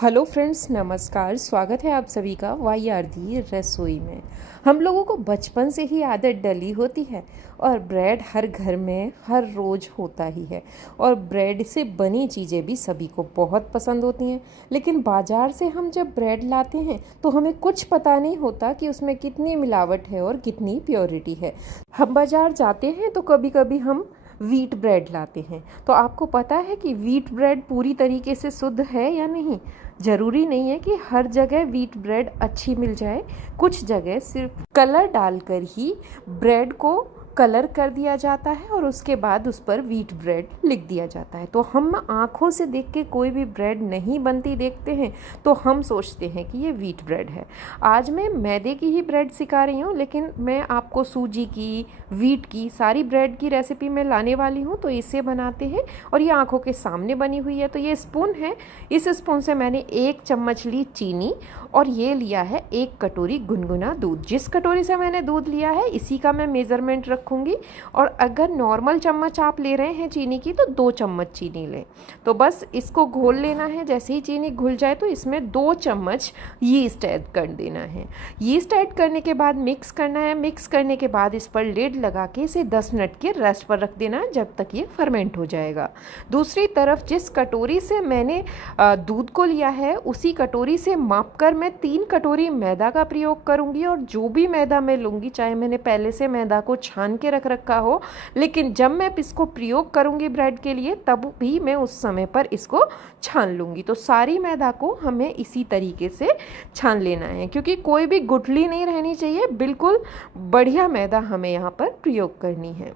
Hello friends, नमस्कार। स्वागत है आप सभी का वाईआरदी रसोई में। हम लोगों को बचपन से ही आदत डली होती है और ब्रेड हर घर में हर रोज़ होता ही है और ब्रेड से बनी चीज़ें भी सभी को बहुत पसंद होती हैं। लेकिन बाज़ार से हम जब ब्रेड लाते हैं तो हमें कुछ पता नहीं होता कि उसमें कितनी मिलावट है और कितनी प्योरिटी है। हम बाज़ार जाते हैं तो कभी कभी हम व्हीट ब्रेड लाते हैं। तो आपको पता है कि व्हीट ब्रेड पूरी तरीके से शुद्ध है या नहीं? ज़रूरी नहीं है कि हर जगह व्हीट ब्रेड अच्छी मिल जाए। कुछ जगह सिर्फ कलर डालकर ही ब्रेड को कलर कर दिया जाता है और उसके बाद उस पर व्हीट ब्रेड लिख दिया जाता है। तो हम आँखों से देख के कोई भी ब्रेड नहीं बनती देखते हैं तो हम सोचते हैं कि ये व्हीट ब्रेड है। आज मैं मैदे की ही ब्रेड सिखा रही हूँ, लेकिन मैं आपको सूजी की, व्हीट की, सारी ब्रेड की रेसिपी मैं लाने वाली हूँ। तो इसे बनाते हैं और ये आँखों के सामने बनी हुई है। तो ये स्पून है, इस स्पून से मैंने 1 चम्मच ली चीनी और ये लिया है 1 कटोरी गुनगुना दूध। जिस कटोरी से मैंने दूध लिया है इसी का मैं मेज़रमेंट रखूँगी। और अगर नॉर्मल चम्मच आप ले रहे हैं चीनी की तो 2 चम्मच चीनी लें। तो बस इसको घोल लेना है। जैसे ही चीनी घुल जाए तो इसमें 2 चम्मच यीस्ट ऐड कर देना है। यीस्ट ऐड करने के बाद मिक्स करना है। मिक्स करने के बाद इस पर लिड लगा के इसे 10 मिनट के रेस्ट पर रख देना है जब तक ये फर्मेंट हो जाएगा। दूसरी तरफ जिस कटोरी से मैंने दूध को लिया है उसी कटोरी से मापकर मैं 3 कटोरी मैदा का प्रयोग करूंगी। और जो भी मैदा मैं लूँगी, चाहे मैंने पहले से मैदा को छान के रख रखा हो, लेकिन जब मैं इसको प्रयोग करूंगी ब्रेड के लिए तब भी मैं उस समय पर इसको छान लूँगी। तो सारी मैदा को हमें इसी तरीके से छान लेना है क्योंकि कोई भी गुठली नहीं रहनी चाहिए। बिल्कुल बढ़िया मैदा हमें यहाँ पर प्रयोग करनी है।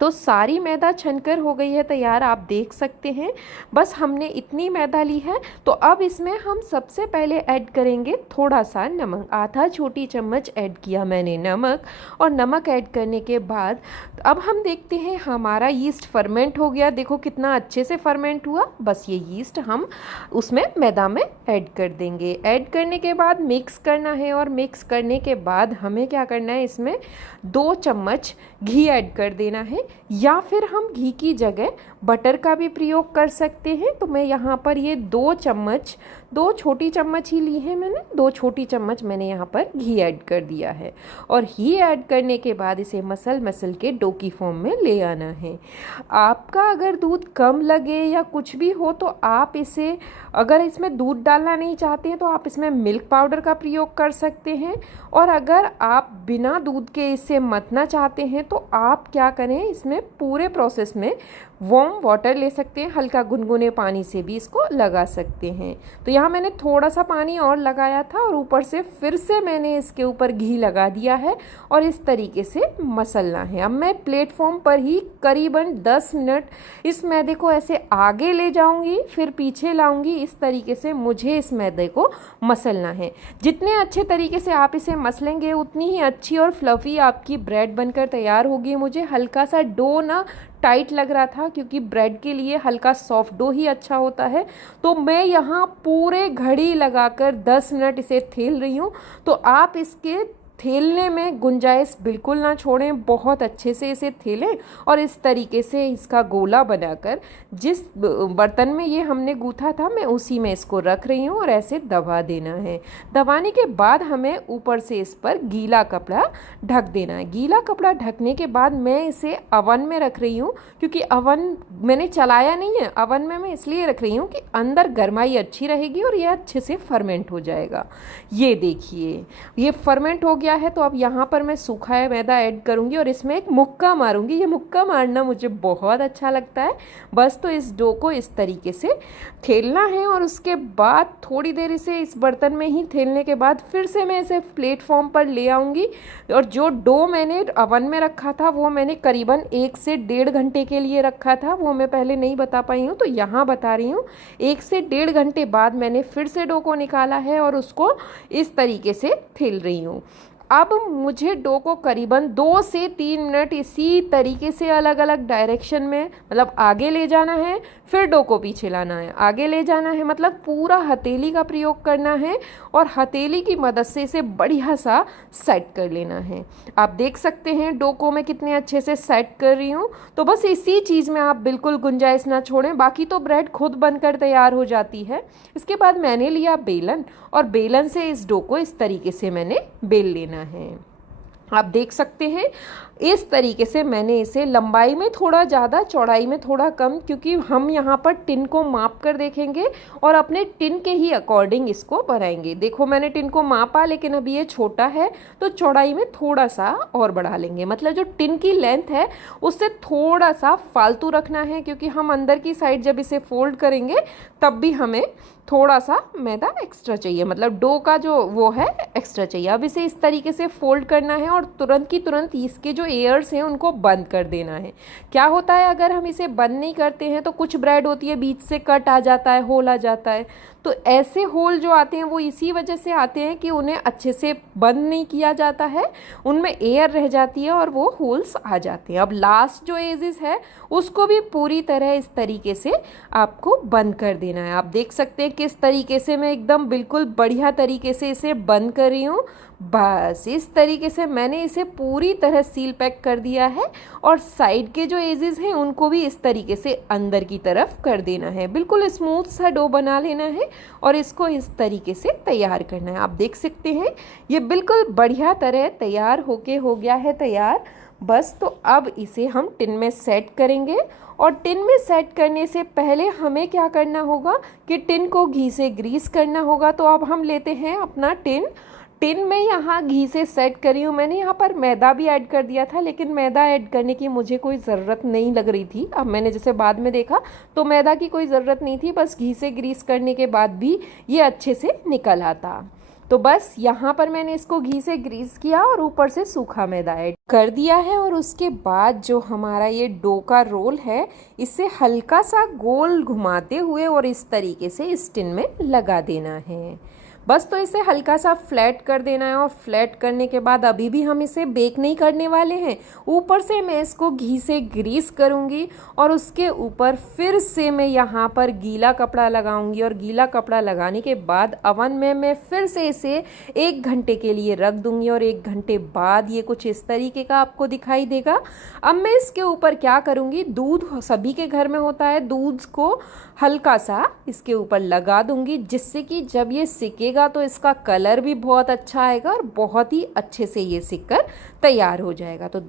तो सारी मैदा छनकर हो गई है तैयार, आप देख सकते हैं। बस हमने इतनी मैदा ली है। तो अब इसमें हम सबसे पहले ऐड करेंगे थोड़ा सा नमक। आधा छोटी चम्मच ऐड किया मैंने नमक। और नमक ऐड करने के बाद अब हम देखते हैं हमारा यीस्ट फर्मेंट हो गया। देखो कितना अच्छे से फर्मेंट हुआ। बस ये यीस्ट हम उसमें मैदा में ऐड कर देंगे। ऐड करने के बाद मिक्स करना है और मिक्स करने के बाद हमें क्या करना है, इसमें 2 चम्मच घी ऐड कर देना है या फिर हम घी की जगह बटर का भी प्रयोग कर सकते हैं। तो मैं यहाँ पर ये 2 छोटी चम्मच ही ली है मैंने। 2 छोटी चम्मच मैंने यहाँ पर घी ऐड कर दिया है। और घी ऐड करने के बाद इसे मसल के डो की फॉर्म में ले आना है। आपका अगर दूध कम लगे या कुछ भी हो तो आप इसे, अगर इसमें दूध डालना नहीं चाहते हैं तो आप इसमें मिल्क पाउडर का प्रयोग कर सकते हैं। और अगर आप बिना दूध के इसे मथना चाहते हैं तो आप क्या करें, इसमें पूरे प्रोसेस में वार्म वाटर ले सकते हैं। हल्का गुनगुने पानी से भी इसको लगा सकते हैं। तो यहाँ मैंने थोड़ा सा पानी और लगाया था और ऊपर से फिर से मैंने इसके ऊपर घी लगा दिया है और इस तरीके से मसलना है। अब मैं प्लेटफॉर्म पर ही करीबन 10 मिनट इस मैदे को ऐसे आगे ले जाऊंगी फिर पीछे लाऊंगी। इस तरीके से मुझे इस मैदे को मसलना है। जितने अच्छे तरीके से आप इसे मसलेंगे उतनी ही अच्छी और फ्लफ़ी आपकी ब्रेड बनकर तैयार होगी। मुझे हल्का सा डो ना टाइट लग रहा था क्योंकि ब्रेड के लिए हल्का सॉफ्ट डो ही अच्छा होता है। तो मैं यहाँ पूरे घड़ी लगाकर 10 मिनट इसे थेल रही हूँ। तो आप इसके थेलने में गुंजाइश बिल्कुल ना छोड़ें, बहुत अच्छे से इसे थेलें और इस तरीके से इसका गोला बनाकर जिस बर्तन में ये हमने गूथा था मैं उसी में इसको रख रही हूँ और ऐसे दबा देना है। दबाने के बाद हमें ऊपर से इस पर गीला कपड़ा ढक देना है। गीला कपड़ा ढकने के बाद मैं इसे अवन में रख रही हूँ क्योंकि अवन मैंने चलाया नहीं है। अवन में मैं इसलिए रख रही हूँ कि अंदर गर्माई अच्छी रहेगी और यह अच्छे से फर्मेंट हो जाएगा। ये देखिए ये फर्मेंट हो गया है। तो अब यहाँ पर मैं सूखा मैदा ऐड करूँगी और इसमें एक मुक्का मारूंगी। ये मुक्का मारना मुझे बहुत अच्छा लगता है। बस तो इस डो को इस तरीके से थेलना है और उसके बाद थोड़ी देर इसे इस बर्तन में ही थेलने के बाद फिर से मैं इसे प्लेटफॉर्म पर ले आऊँगी। और जो डो मैंने अवन में रखा था वो मैंने करीबन 1 से 1.5 घंटे के लिए रखा था। वो मैं पहले नहीं बता पाई हूँ तो यहाँ बता रही हूँ। 1 से 1.5 घंटे बाद मैंने फिर से डो को निकाला है और उसको इस तरीके से थेल रही हूँ। अब मुझे डो को करीबन 2 से 3 मिनट इसी तरीके से अलग अलग डायरेक्शन में, मतलब आगे ले जाना है फिर डो को पीछे लाना है, आगे ले जाना है, मतलब पूरा हथेली का प्रयोग करना है और हथेली की मदद से इसे बढ़िया सा सेट कर लेना है। आप देख सकते हैं डो को मैं कितने अच्छे से सेट कर रही हूँ। तो बस इसी चीज़ में आप बिल्कुल गुंजाइश ना छोड़ें, बाकी तो ब्रेड खुद बनकर तैयार हो जाती है। इसके बाद मैंने लिया बेलन और बेलन से इस डो को इस तरीके से मैंने बेल लेना है। आप देख सकते हैं इस तरीके से मैंने इसे लंबाई में थोड़ा ज़्यादा, चौड़ाई में थोड़ा कम, क्योंकि हम यहाँ पर टिन को माप कर देखेंगे और अपने टिन के ही अकॉर्डिंग इसको बनाएंगे। देखो मैंने टिन को मापा, लेकिन अभी ये छोटा है तो चौड़ाई में थोड़ा सा और बढ़ा लेंगे। मतलब जो टिन की लेंथ है उससे थोड़ा सा फालतू रखना है, क्योंकि हम अंदर की साइड जब इसे फोल्ड करेंगे तब भी हमें थोड़ा सा मैदा एक्स्ट्रा चाहिए, मतलब डो का जो वो है एक्स्ट्रा चाहिए। अब इसे इस तरीके से फोल्ड करना है और तुरंत की तुरंत इसके जो एयर्स हैं उनको बंद कर देना है। क्या होता है अगर हम इसे बंद नहीं करते हैं तो कुछ ब्रेड होती है बीच से कट आ जाता है, होल आ जाता है। तो ऐसे होल जो आते हैं वो इसी वजह से आते हैं कि उन्हें अच्छे से बंद नहीं किया जाता है, उनमें एयर रह जाती है और वो होल्स आ जाते हैं। अब लास्ट जो एजेस है उसको भी पूरी तरह इस तरीके से आपको बंद कर देना है। आप देख सकते हैं किस तरीके से मैं एकदम बिल्कुल बढ़िया तरीके से इसे बंद कर रही हूँ। बस इस तरीके से मैंने इसे पूरी तरह सील पैक कर दिया है और साइड के जो एजेस हैं उनको भी इस तरीके से अंदर की तरफ कर देना है। बिल्कुल स्मूथ सा डो बना लेना है और इसको इस तरीके से तैयार करना है। आप देख सकते हैं ये बिल्कुल बढ़िया तरह तैयार होके हो गया है तैयार। बस तो अब इसे हम टिन में सेट करेंगे और टिन में सेट करने से पहले हमें क्या करना होगा कि टिन को घी से ग्रीस करना होगा। तो अब हम लेते हैं अपना टिन में यहाँ घी से सेट करी हूँ। मैंने यहाँ पर मैदा भी ऐड कर दिया था, लेकिन मैदा ऐड करने की मुझे कोई ज़रूरत नहीं लग रही थी। अब मैंने जैसे बाद में देखा तो मैदा की कोई ज़रूरत नहीं थी, बस घी से ग्रीस करने के बाद भी ये अच्छे से निकल आता। तो बस यहाँ पर मैंने इसको घी से ग्रीस किया और ऊपर से सूखा मैदा ऐड कर दिया है और उसके बाद जो हमारा ये डो का रोल है इसे हल्का सा गोल घुमाते हुए और इस तरीके से इस टिन में लगा देना है। बस तो इसे हल्का सा फ्लैट कर देना है और फ्लैट करने के बाद अभी भी हम इसे बेक नहीं करने वाले हैं। ऊपर से मैं इसको घी से ग्रीस करूँगी और उसके ऊपर फिर से मैं यहाँ पर गीला कपड़ा लगाऊंगी और गीला कपड़ा लगाने के बाद अवन में मैं फिर से इसे 1 घंटे के लिए रख दूँगी और 1 घंटे बाद ये कुछ इस तरीके का आपको दिखाई देगा। अब मैं इसके ऊपर क्या करूँगी, दूध सभी के घर में होता है, दूध को हल्का सा इसके ऊपर लगा दूँगी, जिससे कि जब ये सिकेगा तो इसका कलर भी बहुत अच्छा आएगा और बहुत ही अच्छे से ये सिक कर तैयार हो जाएगा। तो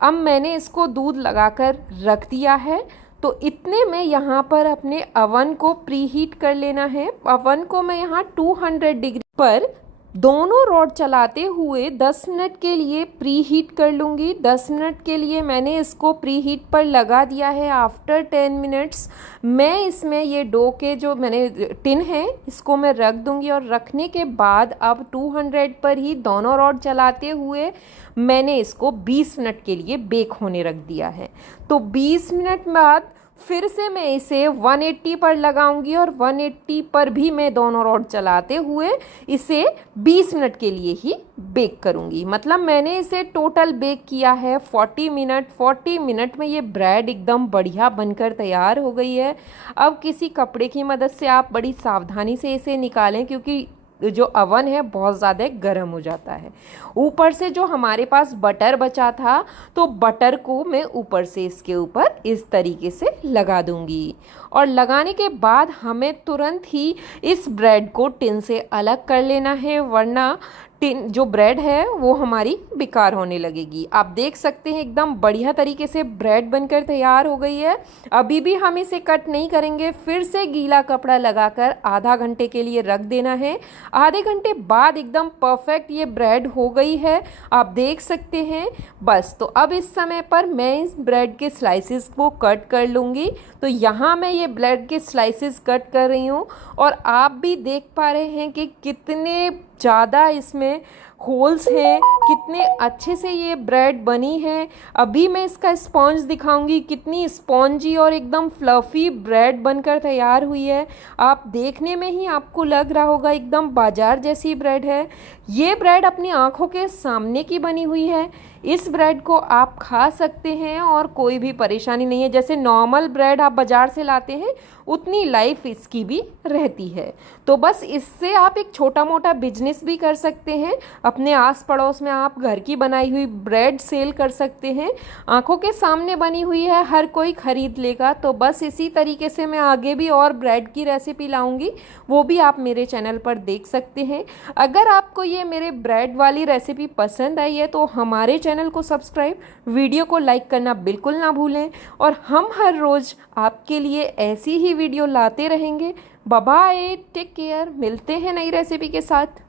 अब मैंने इसको दूध लगाकर रख दिया है। तो इतने में यहाँ पर अपने अवन को प्री हीट कर लेना है। अवन को मैं यहाँ 200 डिग्री पर दोनों रॉड चलाते हुए 10 मिनट के लिए प्री हीट कर लूँगी। 10 मिनट के लिए मैंने इसको प्री हीट पर लगा दिया है। आफ्टर 10 मिनट्स मैं इसमें ये डो के जो मैंने टिन है इसको मैं रख दूँगी और रखने के बाद अब 200 पर ही दोनों रॉड चलाते हुए मैंने इसको 20 मिनट के लिए बेक होने रख दिया है। तो 20 मिनट बाद फिर से मैं इसे 180 पर लगाऊंगी और 180 पर भी मैं दोनों रॉड चलाते हुए इसे 20 मिनट के लिए ही बेक करूंगी। मतलब मैंने इसे टोटल बेक किया है 40 मिनट। 40 मिनट में ये ब्रेड एकदम बढ़िया बनकर तैयार हो गई है। अब किसी कपड़े की मदद से आप बड़ी सावधानी से इसे निकालें, क्योंकि जो अवन है बहुत ज़्यादा गर्म हो जाता है। ऊपर से जो हमारे पास बटर बचा था तो बटर को मैं ऊपर से इसके ऊपर इस तरीके से लगा दूंगी और लगाने के बाद हमें तुरंत ही इस ब्रेड को टिन से अलग कर लेना है, वरना टिन जो ब्रेड है वो हमारी बेकार होने लगेगी। आप देख सकते हैं एकदम बढ़िया तरीके से ब्रेड बनकर तैयार हो गई है। अभी भी हम इसे कट नहीं करेंगे, फिर से गीला कपड़ा लगाकर आधा घंटे के लिए रख देना है। आधे घंटे बाद एकदम परफेक्ट ये ब्रेड हो गई है, आप देख सकते हैं। बस तो अब इस समय पर मैं इस ब्रेड के स्लाइसेस को कट कर लूँगी। तो यहाँ मैं ये ब्रेड के स्लाइसेस कट कर रही हूँ और आप भी देख पा रहे हैं कि कितने ज़्यादा इसमें होल्स हैं, कितने अच्छे से ये ब्रेड बनी है। अभी मैं इसका स्पॉन्ज दिखाऊंगी, कितनी स्पॉन्जी और एकदम फ्लफ़ी ब्रेड बनकर तैयार हुई है। आप देखने में ही आपको लग रहा होगा एकदम बाजार जैसी ब्रेड है। ये ब्रेड अपनी आंखों के सामने की बनी हुई है। इस ब्रेड को आप खा सकते हैं और कोई भी परेशानी नहीं है। जैसे नॉर्मल ब्रेड आप बाज़ार से लाते हैं उतनी लाइफ इसकी भी रहती है। तो बस इससे आप एक छोटा मोटा बिजनेस भी कर सकते हैं। अपने आस पड़ोस में आप घर की बनाई हुई ब्रेड सेल कर सकते हैं। आंखों के सामने बनी हुई है, हर कोई खरीद लेगा। तो बस इसी तरीके से मैं आगे भी और ब्रेड की रेसिपी लाऊंगी, वो भी आप मेरे चैनल पर देख सकते हैं। अगर आपको ये मेरे ब्रेड वाली रेसिपी पसंद आई है तो हमारे चैनल को सब्सक्राइब, वीडियो को लाइक करना बिल्कुल ना भूलें। और हम हर रोज़ आपके लिए ऐसी ही वीडियो लाते रहेंगे। बाय बाय, टेक केयर, मिलते हैं नई रेसिपी के साथ।